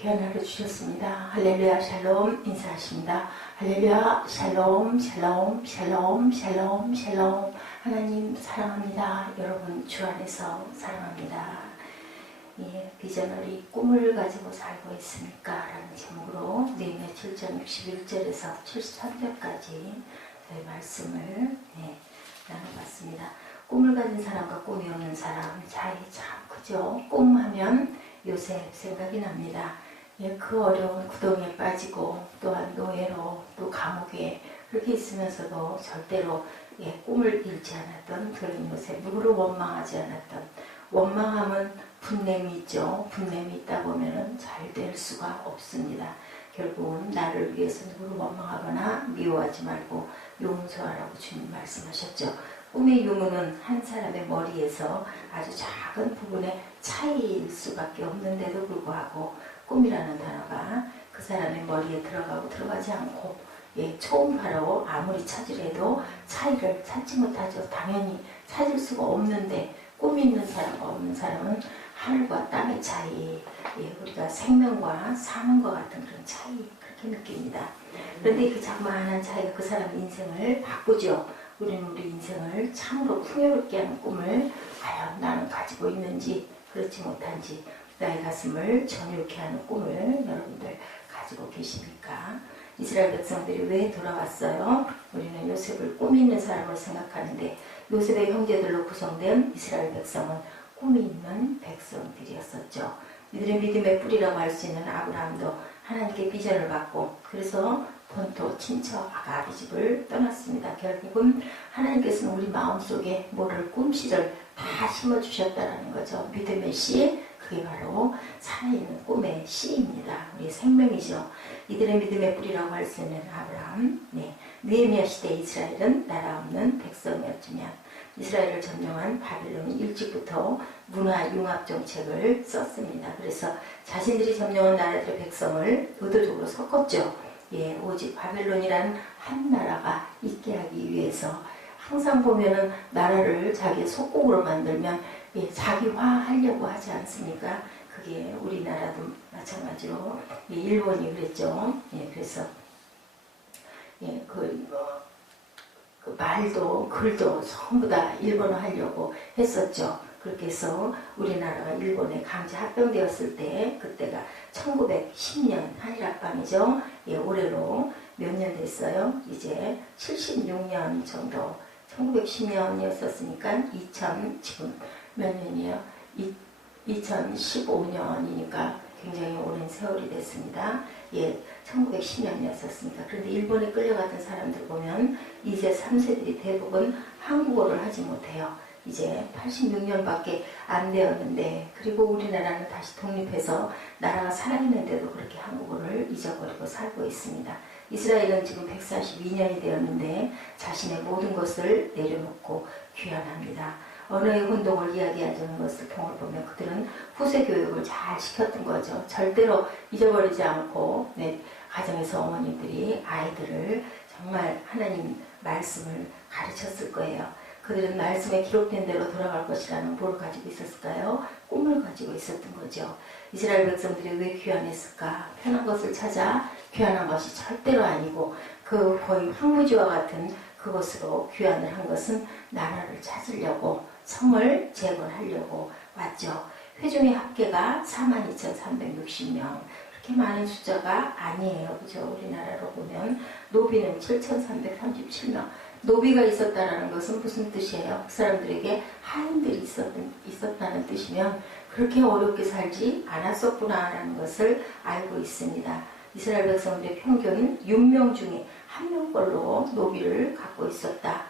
귀한 하루 주셨습니다. 할렐루야 샬롬 인사하십니다. 할렐루야 샬롬 샬롬 샬롬 샬롬 샬롬. 하나님 사랑합니다. 여러분 주 안에서 사랑합니다. 비전너리 꿈을 가지고 살고 있습니까? 라는 제목으로 느헤미야 7장 61절에서 73절까지 저희 말씀을 나눠봤습니다. 꿈을 가진 사람과 꿈이 없는 사람 차이 참 크죠. 꿈하면 요셉 생각이 납니다. 그 어려운 구덩이에 빠지고 또한 노예로 또 감옥에 그렇게 있으면서도 절대로 꿈을 잃지 않았던 그런 요셉, 누구를 원망하지 않았던, 원망하면 분냄이 있죠. 분냄이 있다 보면 잘 될 수가 없습니다. 결국은 나를 위해서 누구를 원망하거나 미워하지 말고 용서하라고 주님 말씀하셨죠. 꿈의 유무는 한 사람의 머리에서 아주 작은 부분의 차이일 수밖에 없는데도 불구하고 꿈이라는 단어가 그 사람의 머리에 들어가고 들어가지 않고 초음파로 아무리 찾으려도 차이를 찾지 못하죠. 당연히 찾을 수가 없는데 꿈이 있는 사람과 없는 사람은 하늘과 땅의 차이, 우리가 생명과 사망과 같은 그런 차이 그렇게 느낍니다. 그런데 그 자그마한 차이가 그 사람의 인생을 바꾸죠. 우리는 우리 인생을 참으로 풍요롭게 하는 꿈을 과연 나는 가지고 있는지 그렇지 못한지 나의 가슴을 정욕케 하는 꿈을 여러분들 가지고 계십니까? 이스라엘 백성들이 왜 돌아왔어요? 우리는 요셉을 꿈 있는 사람으로 생각하는데 요셉의 형제들로 구성된 이스라엘 백성은 꿈이 있는 백성들이었었죠. 이들의 믿음의 뿌리라고 할 수 있는 아브라함도 하나님께 비전을 받고 그래서 본토 친척 아가비 집을 떠났습니다. 결국은 하나님께서는 우리 마음속에 뭐를 꿈씨를 다 심어주셨다는 거죠. 믿음의 씨, 그게 바로 살아있는 꿈의 씨입니다. 우리의 생명이죠. 이들의 믿음의 뿌리라고 할 수 있는 아브라함, 느헤미야 시대 이스라엘은 나라 없는 백성이었지만 이스라엘을 점령한 바벨론은 일찍부터 문화 융합 정책을 썼습니다. 그래서 자신들이 점령한 나라들의 백성을 의도적으로 섞었죠. 오직 바벨론이라는 한 나라가 있게 하기 위해서 항상 보면은 나라를 자기의 속국으로 만들면 자기화하려고 하지 않습니까? 그게 우리나라도 마찬가지로 일본이 그랬죠. 그래서 그 말도 글도 전부 다 일본어 하려고 했었죠. 그렇게 해서 우리나라가 일본에 강제 합병되었을 때 그때가 1910년 한일합방이죠. 올해로 몇 년 됐어요? 이제 76년 정도. 1910년이었었으니까 지금 몇 년이에요? 2015년이니까 굉장히 오랜 세월이 됐습니다. 1910년이었었습니다. 그런데 일본에 끌려갔던 사람들 보면 이제 3세들이 대부분 한국어를 하지 못해요. 이제 86년밖에 안 되었는데 그리고 우리나라는 다시 독립해서 나라가 살아있는데도 그렇게 한국어를 잊어버리고 살고 있습니다. 이스라엘은 지금 142년이 되었는데 자신의 모든 것을 내려놓고 귀환합니다. 언어의 혼동을 이야기하자는 것을 통을 보면 그들은 후세 교육을 잘 시켰던 거죠. 절대로 잊어버리지 않고 가정에서 어머니들이 아이들을 정말 하나님 말씀을 가르쳤을 거예요. 그들은 말씀에 기록된 대로 돌아갈 것이라는 뭘 가지고 있었을까요? 꿈을 가지고 있었던 거죠. 이스라엘 백성들이 왜 귀환했을까? 편한 것을 찾아 귀환한 것이 절대로 아니고 그 거의 황무지와 같은 그것으로 귀환을 한 것은 나라를 찾으려고 성을 재건하려고 왔죠. 회중의 합계가 42,360명. 그렇게 많은 숫자가 아니에요. 그죠? 우리나라로 보면 노비는 7,337명. 노비가 있었다는 것은 무슨 뜻이에요? 그 사람들에게 하인들이 있었다는 뜻이면 그렇게 어렵게 살지 않았었구나라는 것을 알고 있습니다. 이스라엘 백성들의 평균 6명 중에 1명꼴로 노비를 갖고 있었다.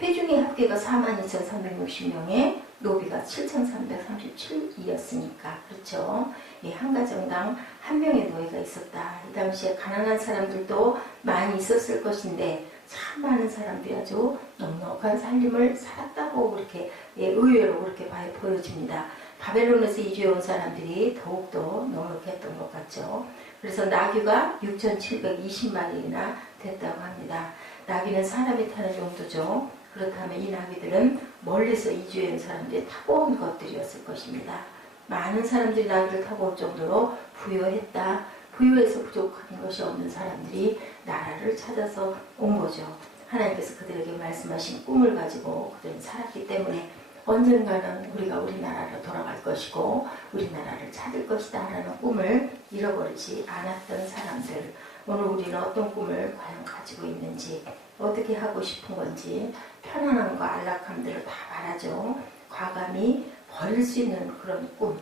회중의 합계가 42,360명에 노비가 7,337이었으니까 그렇죠. 한 가정당 한 명의 노예가 있었다. 이 당시에 가난한 사람들도 많이 있었을 것인데 참 많은 사람들이 아주 넉넉한 삶을 살았다고 그렇게 의외로 그렇게 보여집니다. 바벨론에서 이주해온 사람들이 더욱더 넉넉했던 것 같죠. 그래서 나귀가 6,720마리나 됐다고 합니다. 나귀는 사람이 타는 용도죠. 그렇다면 이 나귀들은 멀리서 이주해온 사람들이 타고 온 것들이었을 것입니다. 많은 사람들이 나귀를 타고 올 정도로 부유했다. 부유해서 부족한 것이 없는 사람들이 나라를 찾아서 온 거죠. 하나님께서 그들에게 말씀하신 꿈을 가지고 그들은 살았기 때문에 언젠가는 우리가 우리나라로 돌아갈 것이고 우리나라를 찾을 것이다 라는 꿈을 잃어버리지 않았던 사람들. 오늘 우리는 어떤 꿈을 과연 가지고 있는지, 어떻게 하고 싶은 건지, 편안함과 안락함들을 다 말하죠. 과감히 버릴 수 있는 그런 꿈,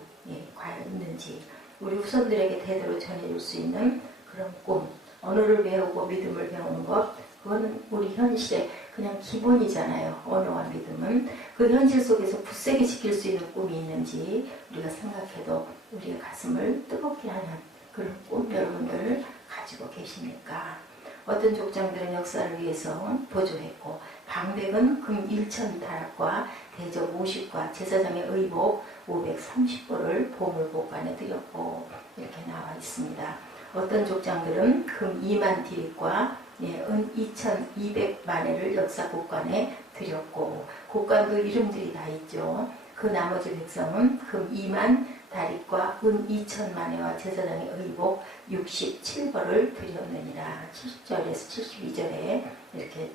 과연 있는지, 우리 후손들에게 대대로 전해줄 수 있는 그런 꿈, 언어를 배우고 믿음을 배우는 것, 그거는 우리 현실의 그냥 기본이잖아요. 언어와 믿음은. 그 현실 속에서 굳세게 지킬 수 있는 꿈이 있는지 우리가 생각해도 우리의 가슴을 뜨겁게 하는 그런 꿈 여러분들 가지고 계십니까? 어떤 족장들은 역사를 위해서 보조했고, 방백은 금 1천 다락과 대접 50과 제사장의 의복 530보를 보물복관에 드렸고, 이렇게 나와 있습니다. 어떤 족장들은 금 2만 디립과 은 2,200만회를 역사국관에 드렸고, 국관도 이름들이 다 있죠. 그 나머지 백성은 금 2만 다립과 은 2,000만회와 제사장의 의복 67벌을 드렸느니라. 70절에서 72절에 이렇게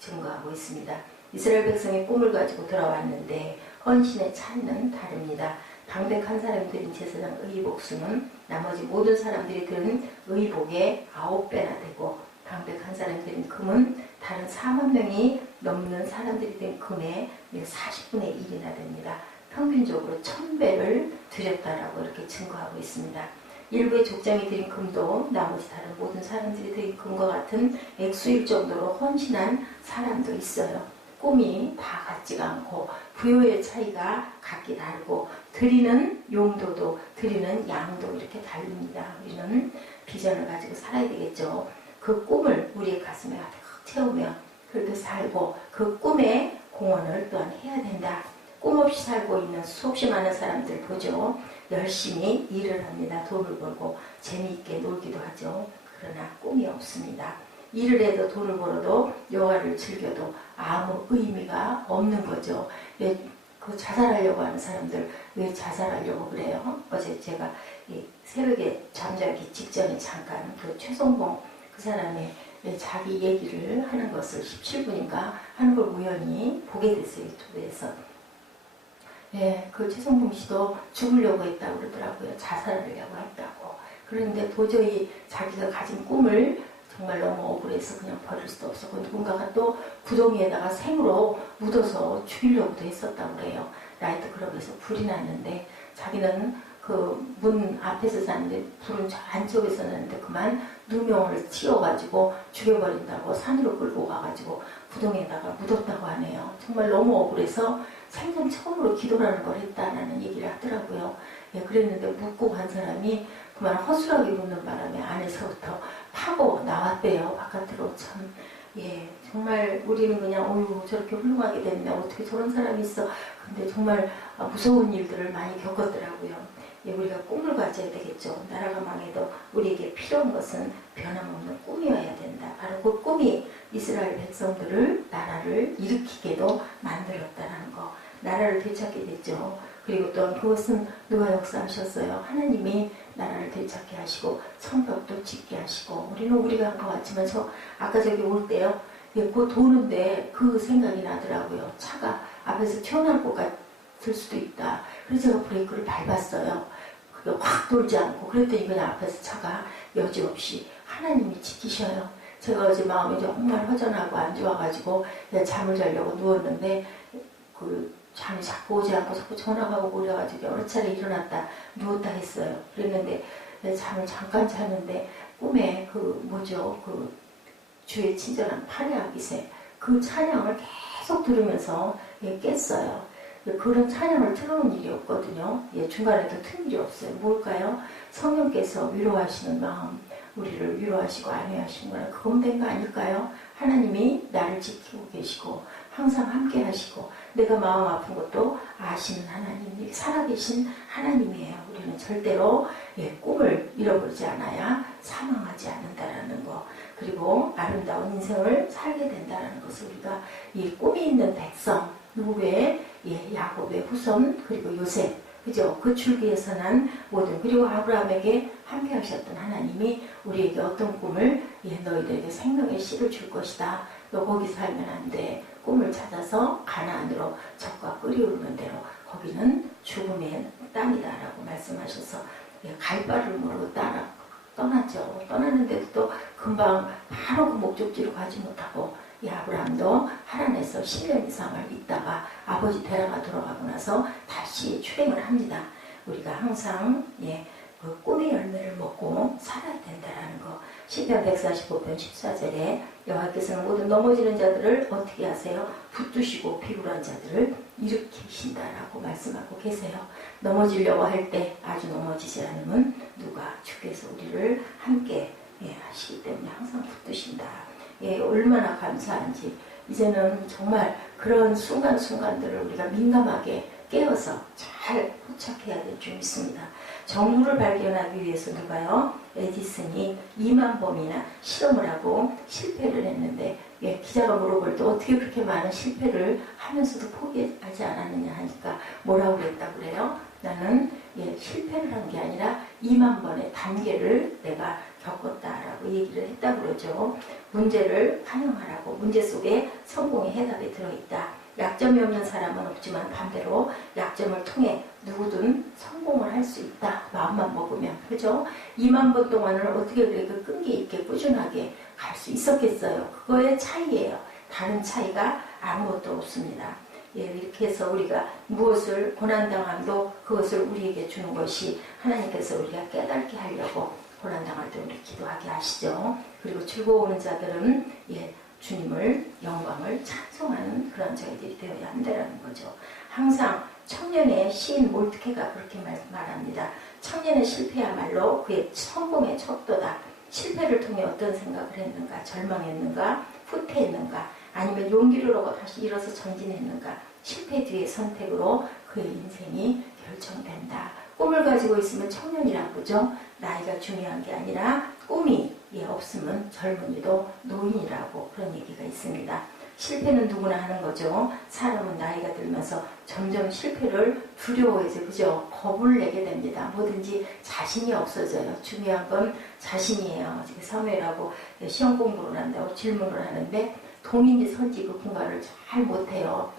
증거하고 있습니다. 이스라엘 백성이 꿈을 가지고 돌아왔는데 헌신의 차이는 다릅니다. 방백한 사람이 드린 제사장 의복 수는 나머지 모든 사람들이 드린 의복의 9배나 되고, 방백한 사람이 드린 금은 다른 4만 명이 넘는 사람들이 드린 금의 40분의 1이나 됩니다. 평균적으로 1000배를 드렸다라고 이렇게 증거하고 있습니다. 일부의 족장이 드린 금도 나머지 다른 모든 사람들이 드린 금과 같은 액수일 정도로 헌신한 사람도 있어요. 꿈이 다 같지가 않고 부여의 차이가 각기 다르고 드리는 용도도 드리는 양도 이렇게 다릅니다. 우리는 비전을 가지고 살아야 되겠죠. 그 꿈을 우리의 가슴에 가득 채우며 그렇게 살고 그 꿈에 공헌을 또한 해야 된다. 꿈 없이 살고 있는 수없이 많은 사람들 보죠. 열심히 일을 합니다. 돈을 벌고 재미있게 놀기도 하죠. 그러나 꿈이 없습니다. 일을 해도 돈을 벌어도 여가를 즐겨도 아무 의미가 없는 거죠. 왜 그 자살하려고 하는 사람들 왜 자살하려고 그래요? 어제 제가 새벽에 잠자기 직전에 잠깐 그 최성봉 그 사람의 자기 얘기를 하는 것을 17분인가 하는 걸 우연히 보게 됐어요. 유튜브에서. 그 최성봉 씨도 죽으려고 했다고 그러더라고요. 자살하려고 했다고. 그런데 도저히 자기가 가진 꿈을 정말 너무 억울해서 그냥 버릴 수도 없었고, 누군가가 또 구덩이에다가 생으로 묻어서 죽이려고도 했었다고 그래요. 나이트클럽에서 불이 났는데 자기는 그 문 앞에서 사는데 불은 저 안쪽에서 났는데 그만 누명을 씌워가지고 죽여버린다고 산으로 끌고 가가지고 구덩이에다가 묻었다고 하네요. 정말 너무 억울해서 생전 처음으로 기도라는 걸 했다라는 얘기를 하더라고요. 그랬는데 묻고 간 사람이 그만 허술하게 묻는 바람에 안에서부터 파고 나왔대요. 바깥으로. 참 정말 우리는 그냥 어휴 저렇게 훌륭하게 됐네, 어떻게 저런 사람이 있어. 근데 정말 무서운 일들을 많이 겪었더라고요. 우리가 꿈을 가져야 되겠죠. 나라가 망해도 우리에게 필요한 것은 변함없는 꿈이어야 된다. 바로 그 꿈이 이스라엘 백성들을 나라를 일으키게도 만들었다는 거. 나라를 되찾게 됐죠. 그리고 또한 그것은 누가 역사하셨어요? 하나님이 나라를 되찾게 하시고 성벽도 짓게 하시고. 우리는 우리가 한 것 같지만 아까 저기 올 때요, 곧 도는데 그 생각이 나더라고요. 차가 앞에서 튀어나올 것 같을 수도 있다. 그래서 제가 브레이크를 밟았어요. 그게 확 돌지 않고. 그랬더니 그냥 앞에서 차가 여지없이 하나님이 지키셔요. 제가 어제 마음이 정말 허전하고 안 좋아가지고 잠을 자려고 누웠는데 잠이 자꾸 오지 않고 자꾸 전화가 오고 그래가지고 여러 차례 일어났다 누웠다 했어요. 그랬는데 잠을 잠깐 잤는데 꿈에 주의 친절한 파리아기새 그 찬양을 계속 들으면서 깼어요. 그런 찬양을 틀어놓은 일이 없거든요. 중간에도 튼 일이 없어요. 뭘까요? 성령께서 위로하시는 마음, 우리를 위로하시고 안위하시는 거는 그건 된 거 아닐까요? 하나님이 나를 지키고 계시고 항상 함께 하시고 내가 마음 아픈 것도 아시는 하나님, 살아계신 하나님이에요. 우리는 절대로 꿈을 잃어버리지 않아야 사망하지 않는다라는 거, 그리고 아름다운 인생을 살게 된다는 것을 우리가 이 꿈이 있는 백성, 누구의 야곱의 후손 그리고 요셉 그죠? 그 줄기에서 난 모든 그리고 아브라함에게 함께하셨던 하나님이 우리에게 어떤 꿈을 너희들에게 생명의 씨를 줄 것이다. 너 거기 살면 안 돼. 꿈을 찾아서 가나안으로 적과 끓이오르는 대로 거기는 죽음의 땅이다라고 말씀하셔서 갈 바를 모르고 떠났죠. 떠났는데도 또 금방 바로 그 목적지로 가지 못하고 아브라함도 하란에서 10년 이상을 있다가 아버지 데려가 돌아가고 나서 다시 출행을 합니다. 우리가 항상 그 꿈의 열매를 먹고 살아야 된다라는 거. 시편 145편 14절에 여호와께서는 모든 넘어지는 자들을 어떻게 하세요? 붙드시고 비굴한 자들을 일으키신다라고 말씀하고 계세요. 넘어지려고 할 때 아주 넘어지지 않으면 누가 주께서 우리를 함께 하시기 때문에 항상 붙드신다. 얼마나 감사한지 이제는 정말 그런 순간순간들을 우리가 민감하게 깨어서 잘 포착해야 될 줄 믿습니다. 정부를 발견하기 위해서 누가요? 에디슨이 2만 번이나 실험을 하고 실패를 했는데 기자가 물어볼 때 어떻게 그렇게 많은 실패를 하면서도 포기하지 않았느냐 하니까 뭐라고 그랬다고 그래요? 나는 실패를 한 게 아니라 2만 번의 단계를 내가 겪었다라고 얘기를 했다고 그러죠. 문제를 환영하라고 문제 속에 성공의 해답이 들어있다. 약점이 없는 사람은 없지만 반대로 약점을 통해 누구든 성공을 할 수 있다. 마음만 먹으면. 그죠? 2만 번 동안을 어떻게 그렇게 끈기 있게 꾸준하게 갈 수 있었겠어요. 그거의 차이예요. 다른 차이가 아무것도 없습니다. 이렇게 해서 우리가 무엇을 고난당함도 그것을 우리에게 주는 것이 하나님께서 우리가 깨닫게 하려고 고난당할 때 우리 기도하게 하시죠. 그리고 즐거워하는 자들은 주님을 영광을 찬송하는 그런 저희들이 되어야 한다는 거죠. 항상 청년의 시인 몰트케가 그렇게 말합니다. 청년의 실패야말로 그의 성공의 척도다. 실패를 통해 어떤 생각을 했는가, 절망했는가, 후퇴했는가, 아니면 용기를 얻어 다시 일어서 전진했는가, 실패 뒤의 선택으로 그의 인생이 결정된다. 꿈을 가지고 있으면 청년이라고 그러죠. 나이가 중요한 게 아니라 꿈이 없으면 젊은이도 노인이라고 그런 얘기가 있습니다. 실패는 누구나 하는 거죠. 사람은 나이가 들면서 점점 실패를 두려워해서 그죠? 겁을 내게 됩니다. 뭐든지 자신이 없어져요. 중요한 건 자신이에요. 지금 사무엘하고 시험 공부를 한다고 질문을 하는데 동인지 선지 그 공간을 잘 못해요.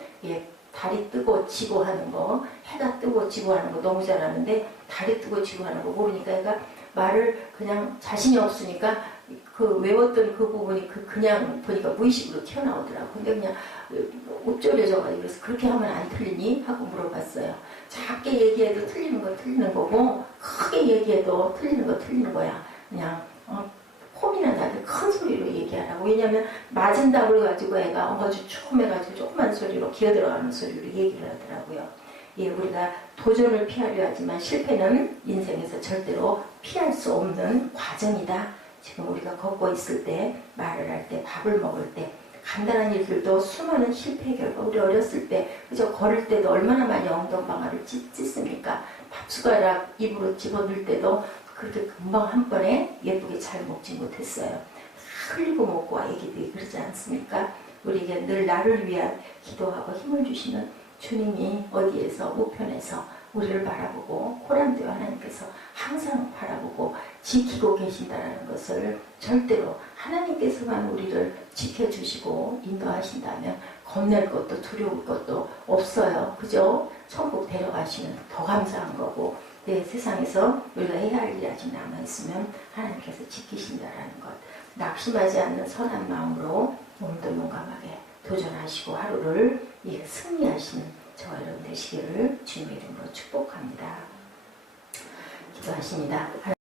달이 뜨고 지고 하는 거, 해가 뜨고 지고 하는 거 너무 잘하는데 달이 뜨고 지고 하는 거 모르니까 얘가 말을 그냥 자신이 없으니까 그 외웠던 그 부분이 그냥 보니까 무의식으로 튀어나오더라고. 근데 그냥 옵조려져가지고 그래서 그렇게 하면 안 틀리니? 하고 물어봤어요. 작게 얘기해도 틀리는 거 틀리는 거고 크게 얘기해도 틀리는 거 틀리는 거야. 그냥 폼이나 나게 큰 소리로 얘기하라고. 왜냐면 맞은다고 해가지고 애가 아주 초음해가지고 조그만 소리로 기어들어가는 소리로 얘기를 하더라고요. 우리가 도전을 피하려 하지만 실패는 인생에서 절대로 피할 수 없는 과정이다. 지금 우리가 걷고 있을 때, 말을 할 때, 밥을 먹을 때 간단한 일들도 수많은 실패 결과 우리 어렸을 때 그저 걸을 때도 얼마나 많이 엉덩방아를 찢습니까? 밥숟가락 입으로 집어넣을 때도 그렇게 금방 한 번에 예쁘게 잘 먹지 못했어요. 흘리고 먹고 애기들이 그러지 않습니까? 우리에게 늘 나를 위한 기도하고 힘을 주시는 주님이 어디에서 우편에서 우리를 바라보고 코란되어 하나님께서 항상 바라보고 지키고 계신다는 것을 절대로 하나님께서만 우리를 지켜주시고 인도하신다면 겁낼 것도 두려울 것도 없어요. 그죠? 천국 데려가시면 더 감사한 거고 세상에서 우리가 해야 할 일이 아직 남아있으면 하나님께서 지키신다라는 것. 낙심하지 않는 선한 마음으로 오늘도 용감하게 도전하시고 하루를 승리하시는 저와 여러분 되시기를 주님의 이름으로 축복합니다. 기도하십니다.